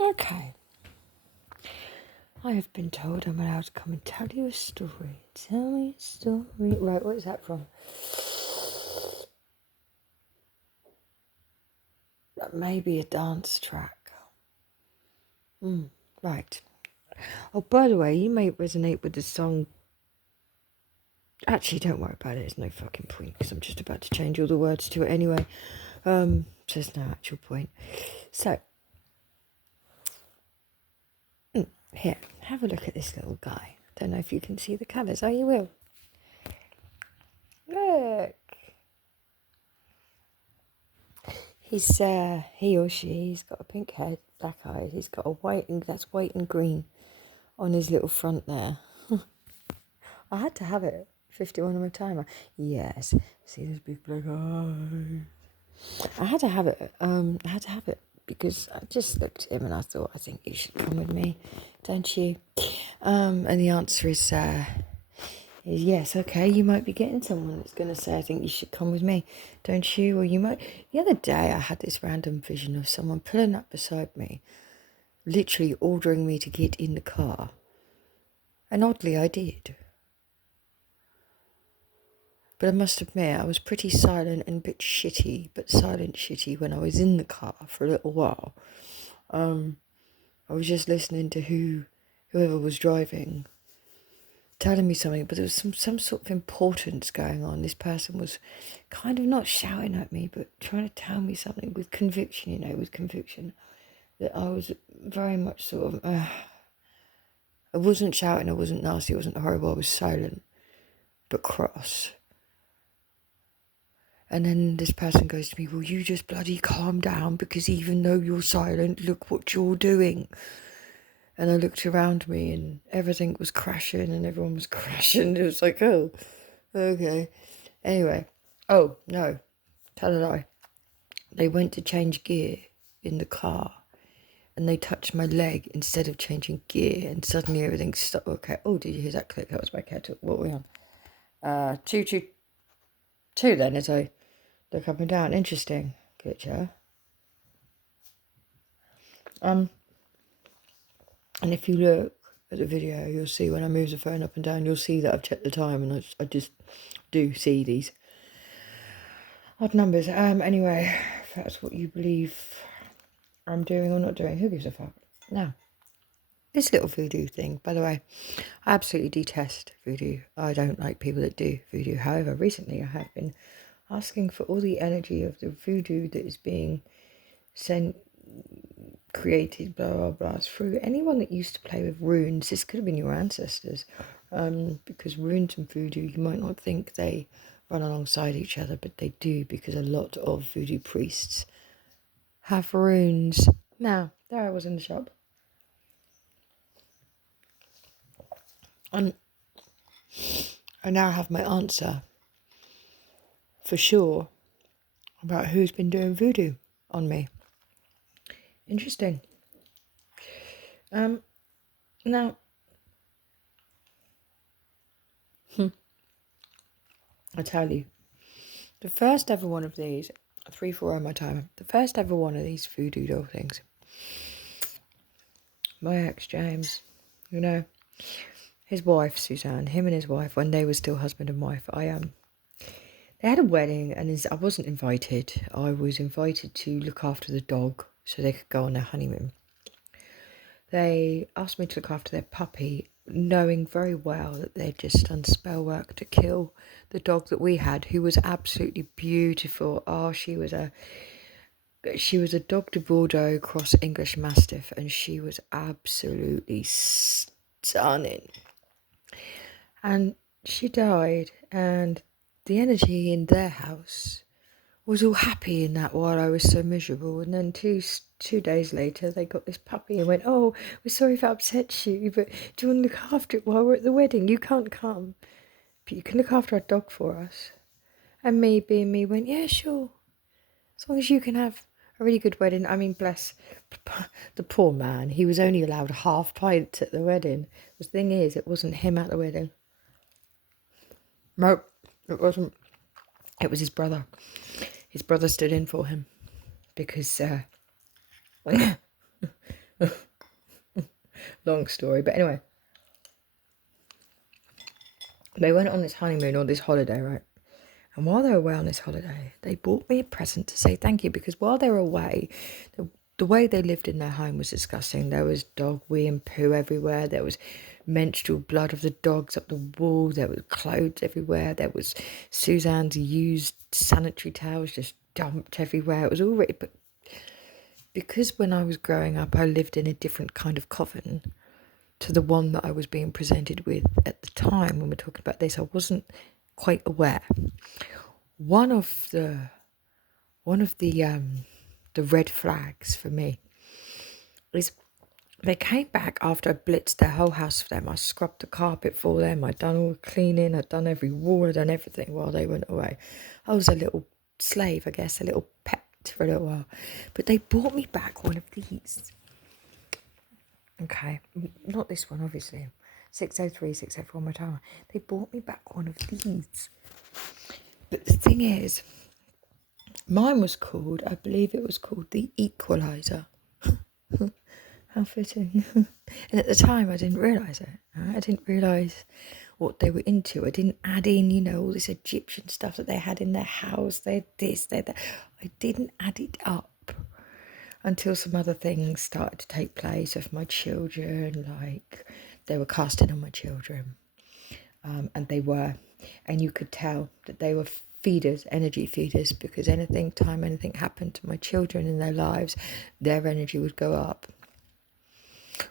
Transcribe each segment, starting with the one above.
Okay. I have been told I'm allowed to come and tell you a story. Tell me a story. Right, what is that from? That may be a dance track. Right. Oh, by the way, you may resonate with the song. Actually, don't worry about it. There's no fucking point because I'm just about to change all the words to it anyway. So there's no actual point. So, here, have a look at this little guy. Don't know if you can see the colours. Oh, you will. Look. He or she's got a pink head, black eyes. He's got that's white and green on his little front there. I had to have it. 51 on my timer. Yes. See those big black eyes. I had to have it because I just looked at him and I thought, I think you should come with me, don't you? And the answer is yes. Okay, you might be getting someone that's going to say, I think you should come with me, don't you? Or you might. The other day I had this random vision of someone pulling up beside me, literally ordering me to get in the car. And oddly I did. But I must admit, I was pretty silent and a bit shitty, but silent shitty when I was in the car for a little while. I was just listening to whoever was driving, telling me something, but there was some sort of importance going on. This person was kind of not shouting at me, but trying to tell me something with conviction, with conviction. That I was very much sort of, I wasn't shouting, I wasn't nasty, I wasn't horrible, I was silent, but cross. And then this person goes to me, will you just bloody calm down, because even though you're silent, look what you're doing. And I looked around me and everything was crashing and everyone was crashing. It was like, oh, okay. Anyway, oh, no, tell a lie. They went to change gear in the car and they touched my leg instead of changing gear, and suddenly everything stopped. Okay, oh, did you hear that click? That was my kettle. What were we on? 222 then, as I look up and down. Interesting. Glitcher. And if you look at the video, you'll see when I move the phone up and down, you'll see that I've checked the time, and I just do see these odd numbers. Anyway, if that's what you believe I'm doing or not doing, who gives a fuck? Now, this little voodoo thing, by the way, I absolutely detest voodoo. I don't like people that do voodoo. However, recently I have been asking for all the energy of the voodoo that is being created, blah, blah, blah, through anyone that used to play with runes. This could have been your ancestors, because runes and voodoo, you might not think they run alongside each other, but they do, because a lot of voodoo priests have runes. Now, there I was in the shop. And I now have my answer for sure about who's been doing voodoo on me. Interesting. Now, I tell you, the first ever one of these, 3-4 on my timer, the first ever one of these voodoo doll things, my ex James, his wife Suzanne, him and his wife, when they were still husband and wife, they had a wedding, and I wasn't invited. I was invited to look after the dog so they could go on their honeymoon. They asked me to look after their puppy, knowing very well that they'd just done spell work to kill the dog that we had, who was absolutely beautiful. Oh, she was a Dog de Bordeaux cross English Mastiff, and she was absolutely stunning. And she died, and the energy in their house was all happy in that while I was so miserable. And then two days later, they got this puppy and went, oh, we're sorry if I upset you, but do you want to look after it while we're at the wedding? You can't come, but you can look after our dog for us. And me, being me, went, yeah, sure. As long as you can have a really good wedding. I mean, bless the poor man. He was only allowed half pints at the wedding. The thing is, it wasn't him at the wedding. Nope, it wasn't. It was his brother. His brother stood in for him because Long story. But anyway, they went on this honeymoon or this holiday, right? And while they were away on this holiday, they bought me a present to say thank you, because while they were away, the way they lived in their home was disgusting. There was dog wee and poo everywhere. There was menstrual blood of the dogs up the wall. There was clothes everywhere. There was Suzanne's used sanitary towels just dumped everywhere. It was all really, but because when I was growing up, I lived in a different kind of coven to the one that I was being presented with at the time when we're talking about this. I wasn't quite aware. One of the red flags for me is they came back after I blitzed their whole house for them. I scrubbed the carpet for them. I'd done all the cleaning. I'd done every wall. I'd done everything while they went away. I was a little slave, I guess, a little pet for a little while. But they brought me back one of these. Okay, not this one, obviously. 603, 604 my time. They brought me back one of these. But the thing is, mine was called, I believe it was called the Equalizer. How fitting. And at the time, I didn't realise it. Right? I didn't realise what they were into. I didn't add in, all this Egyptian stuff that they had in their house. They had this, they had that. I didn't add it up until some other things started to take place of my children, like they were casting on my children. And they were. And you could tell that they were feeders, energy feeders, because anything happened to my children in their lives, their energy would go up.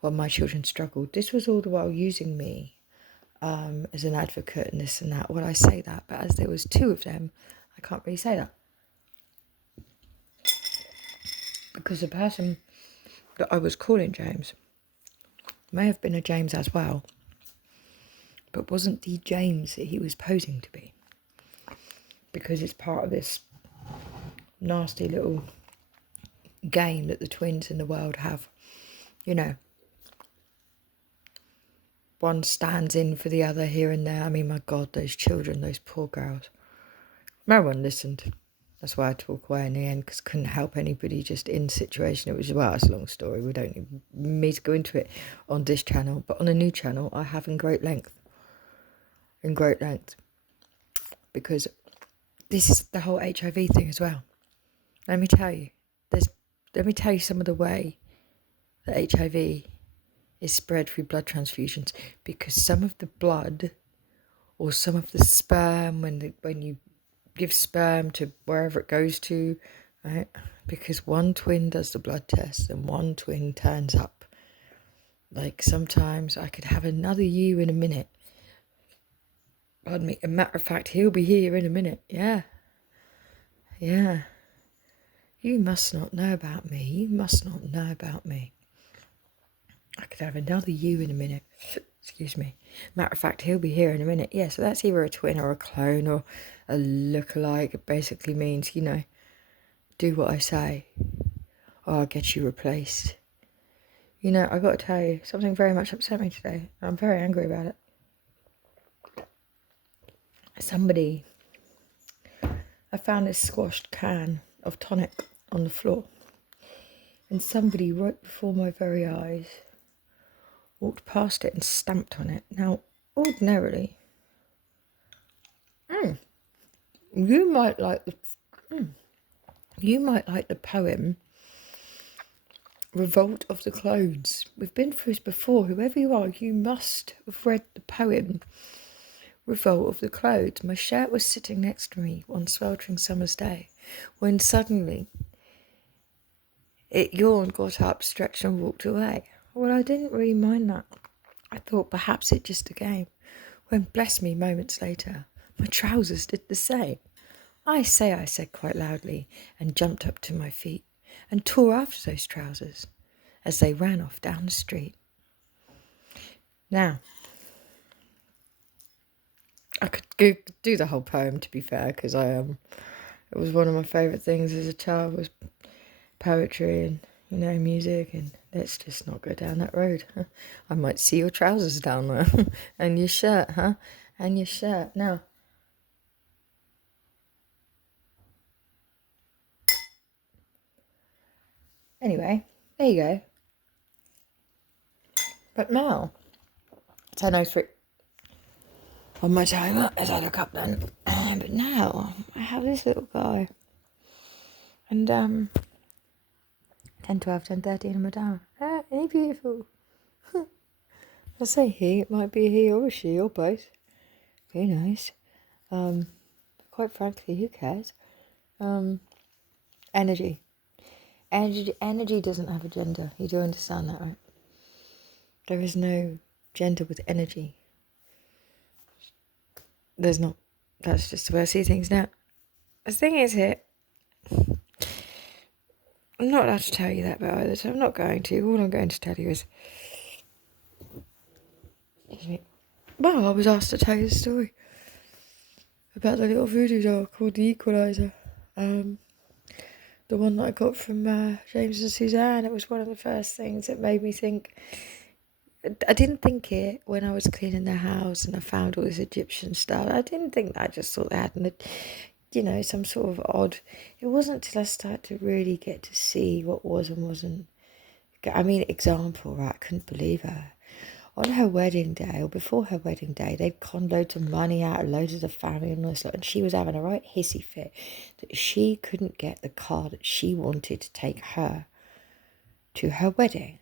While my children struggled. This was all the while using me as an advocate and this and that. Well, I say that, but as there was two of them, I can't really say that. Because the person that I was calling James may have been a James as well, but wasn't the James that he was posing to be. Because it's part of this nasty little game that the twins in the world have, One stands in for the other here and there. I mean, my God, those children, those poor girls. No one listened. That's why I talk away in the end, because I couldn't help anybody just in the situation. It was, it's a long story. We don't need me to go into it on this channel. But on a new channel, I have in great length. Because this is the whole HIV thing as well. Let me tell you some of the way that HIV is spread through blood transfusions, because some of the blood or some of the sperm, when you give sperm to wherever it goes to, right? Because one twin does the blood test and one twin turns up. Like sometimes I could have another you in a minute. Pardon me. A matter of fact, he'll be here in a minute. Yeah. You must not know about me. I could have another you in a minute. Excuse me. Matter of fact, he'll be here in a minute. Yeah, so that's either a twin or a clone or a lookalike. It basically means, do what I say or I'll get you replaced. I got to tell you, something very much upset me today. I'm very angry about it. I found this squashed can of tonic on the floor. And somebody right before my very eyes walked past it and stamped on it. Now, ordinarily, you might like the poem Revolt of the Clothes. We've been through this before. Whoever you are, you must have read the poem Revolt of the Clothes. My shirt was sitting next to me one sweltering summer's day when suddenly it yawned, got up, stretched and walked away. Well, I didn't really mind that. I thought perhaps it's just a game. When, bless me, moments later, my trousers did the same. I said quite loudly, and jumped up to my feet, and tore after those trousers as they ran off down the street. Now, I could do the whole poem, to be fair, because it was one of my favourite things as a child, was poetry and, music, and let's just not go down that road. I might see your trousers down there, and your shirt, and your shirt. Now, anyway, there you go. But now, 10:03 on my timer as I look up then. But now I have this little guy. And 10, 12, 10, 13 on my timer. Ain't he beautiful? I say he, it might be a he or a she or both. Who knows? Quite frankly, who cares? Energy. Energy doesn't have a gender. You do understand that, right? There is no gender with energy. There's not. That's just the way I see things now. The thing is here, I'm not allowed to tell you that about either, so I'm not going to. All I'm going to tell you is... Well, I was asked to tell you a story about the little voodoo doll called the Equalizer. The one that I got from James and Suzanne. It was one of the first things that made me think. I didn't think it when I was cleaning their house and I found all this Egyptian stuff. I didn't think that. I just thought they had, some sort of odd... It wasn't till I started to really get to see what was and wasn't. I mean, example, right? I couldn't believe her. On her wedding day, or before her wedding day, they'd conned loads of money out of loads of the family and all this lot, and she was having a right hissy fit that she couldn't get the car that she wanted to take her to her wedding.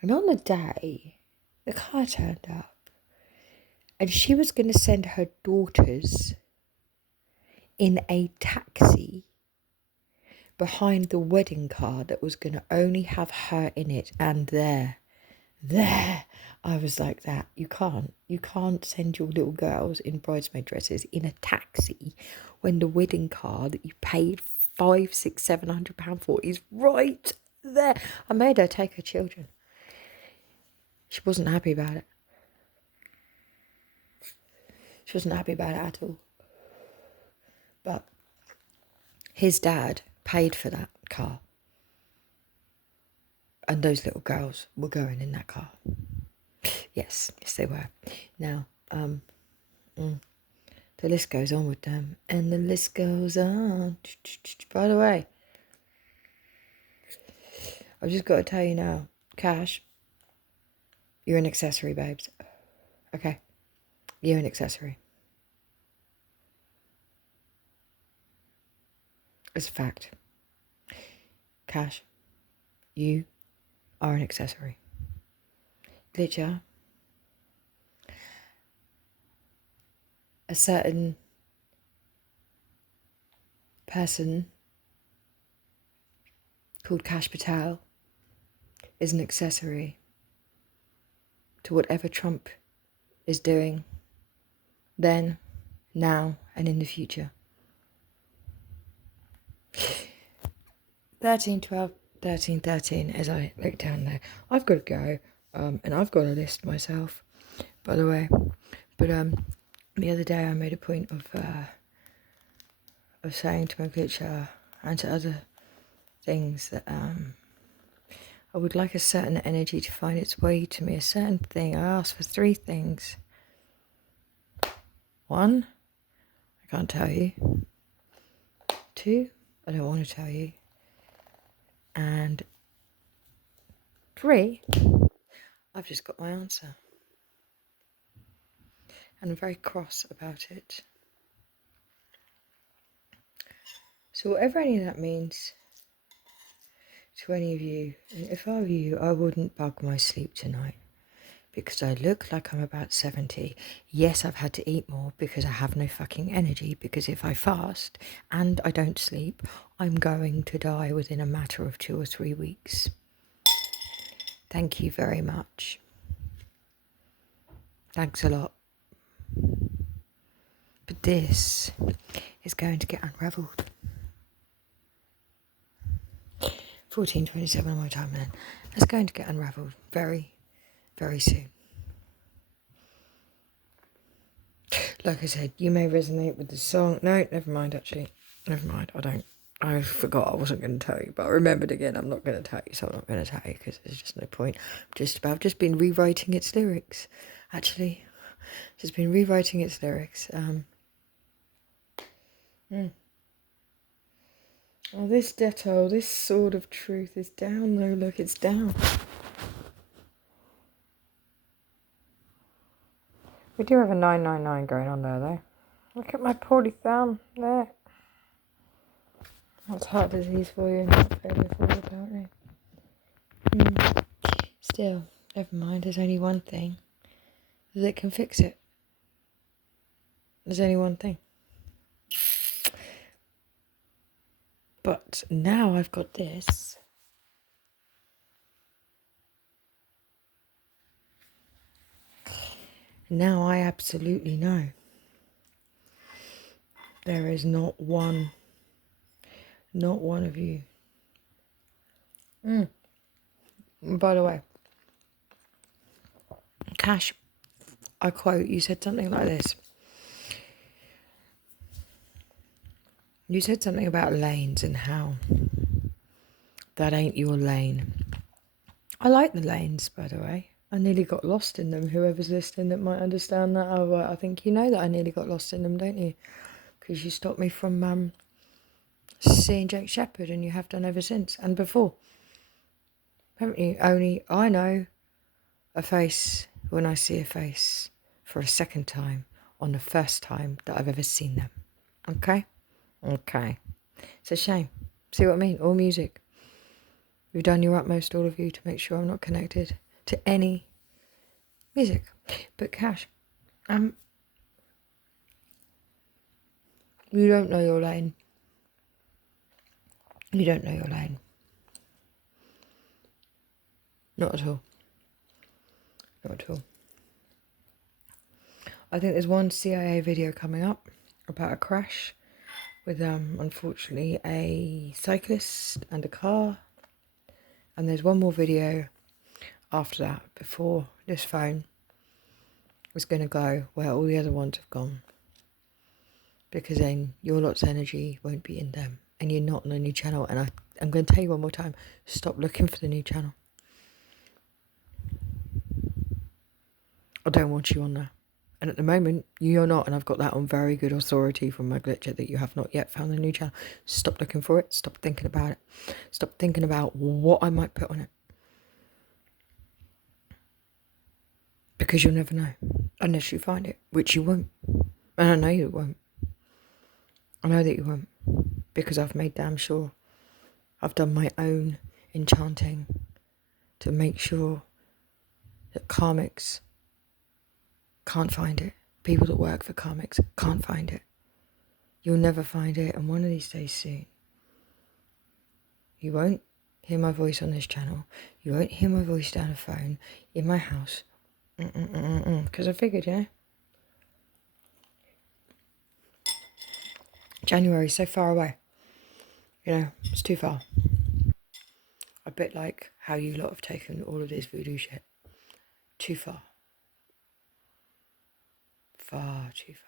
And on the day, the car turned up, and she was going to send her daughters in a taxi behind the wedding car that was going to only have her in it, and there, I was like, that, you can't send your little girls in bridesmaid dresses in a taxi when the wedding car that you paid £500, £600, £700 for is right there. I made her take her children. She wasn't happy about it. She wasn't happy about it at all. But his dad paid for that car. And those little girls were going in that car. Yes, they were. Now, the list goes on with them. And the list goes on. By the way, I've just got to tell you now, Cash, you're an accessory, babes. Okay? You're an accessory. It's a fact. Cash, you are an accessory. Glitcher, a certain person called Cash Patel is an accessory to whatever Trump is doing then, now, and in the future. 13, 12, 13, 13, as I look down there. I've got to go, and I've got a list myself, by the way. But the other day I made a point of saying to my glitcher and to other things that I would like a certain energy to find its way to me, a certain thing. I asked for 3 things. 1, I can't tell you. 2, I don't want to tell you. And 3, I've just got my answer. And I'm very cross about it. So whatever any of that means to any of you, and if I were you, I wouldn't bug my sleep tonight. Because I look like I'm about 70. Yes, I've had to eat more because I have no fucking energy. Because if I fast and I don't sleep, I'm going to die within a matter of 2 or 3 weeks. Thank you very much. Thanks a lot. But this is going to get unravelled. 14:27 on my time then. It's going to get unravelled very, very soon. Like I said, you may resonate with the song. No, never mind, actually. Never mind, I forgot I wasn't going to tell you, but I remembered again I'm not going to tell you, so I'm not going to tell you because there's just no point. I've just been rewriting its lyrics, actually. Just been rewriting its lyrics. Oh, this Detto, this sword of truth is down though, look, it's down. We do have a 999 going on there, though. Look at my poorly thumb there. That's heart disease for you, not failure for you, apparently. Still, never mind. There's only one thing that can fix it. There's only one thing. But now I've got this. Now I absolutely know. There is not one of you. By the way, Cash, I quote, you said something like this. You said something about lanes and how that ain't your lane. I like the lanes, by the way. I nearly got lost in them. Whoever's listening that might understand that. Oh, I think you know that I nearly got lost in them, don't you? Because you stopped me from seeing Jake Shepherd, and you have done ever since and before. Haven't you? Only I know a face when I see a face for a second time on the first time that I've ever seen them. Okay? Okay. It's a shame. See what I mean? All music. You've done your utmost, all of you, to make sure I'm not connected to any music. But Cash, you don't know your lane. You don't know your lane. Not at all. Not at all. I think there's one CIA video coming up about a crash with, unfortunately, a cyclist and a car. And there's one more video after that, before this phone was going to go, where all the other ones have gone. Because then your lot's energy won't be in them. And you're not on a new channel. And I'm going to tell you one more time, stop looking for the new channel. I don't want you on there. And at the moment, you're not, and I've got that on very good authority from my glitcher that you have not yet found the new channel. Stop looking for it. Stop thinking about it. Stop thinking about what I might put on it. Because you'll never know. Unless you find it, which you won't. And I know you won't. I know that you won't. Because I've made damn sure. I've done my own enchanting to make sure that Karmics can't find it. People that work for Karmics can't find it. You'll never find it, and one of these days soon, you won't hear my voice on this channel. You won't hear my voice down a phone in my house. Because I figured, yeah. January's so far away. You know, it's too far. A bit like how you lot have taken all of this voodoo shit. Too far. Far too far.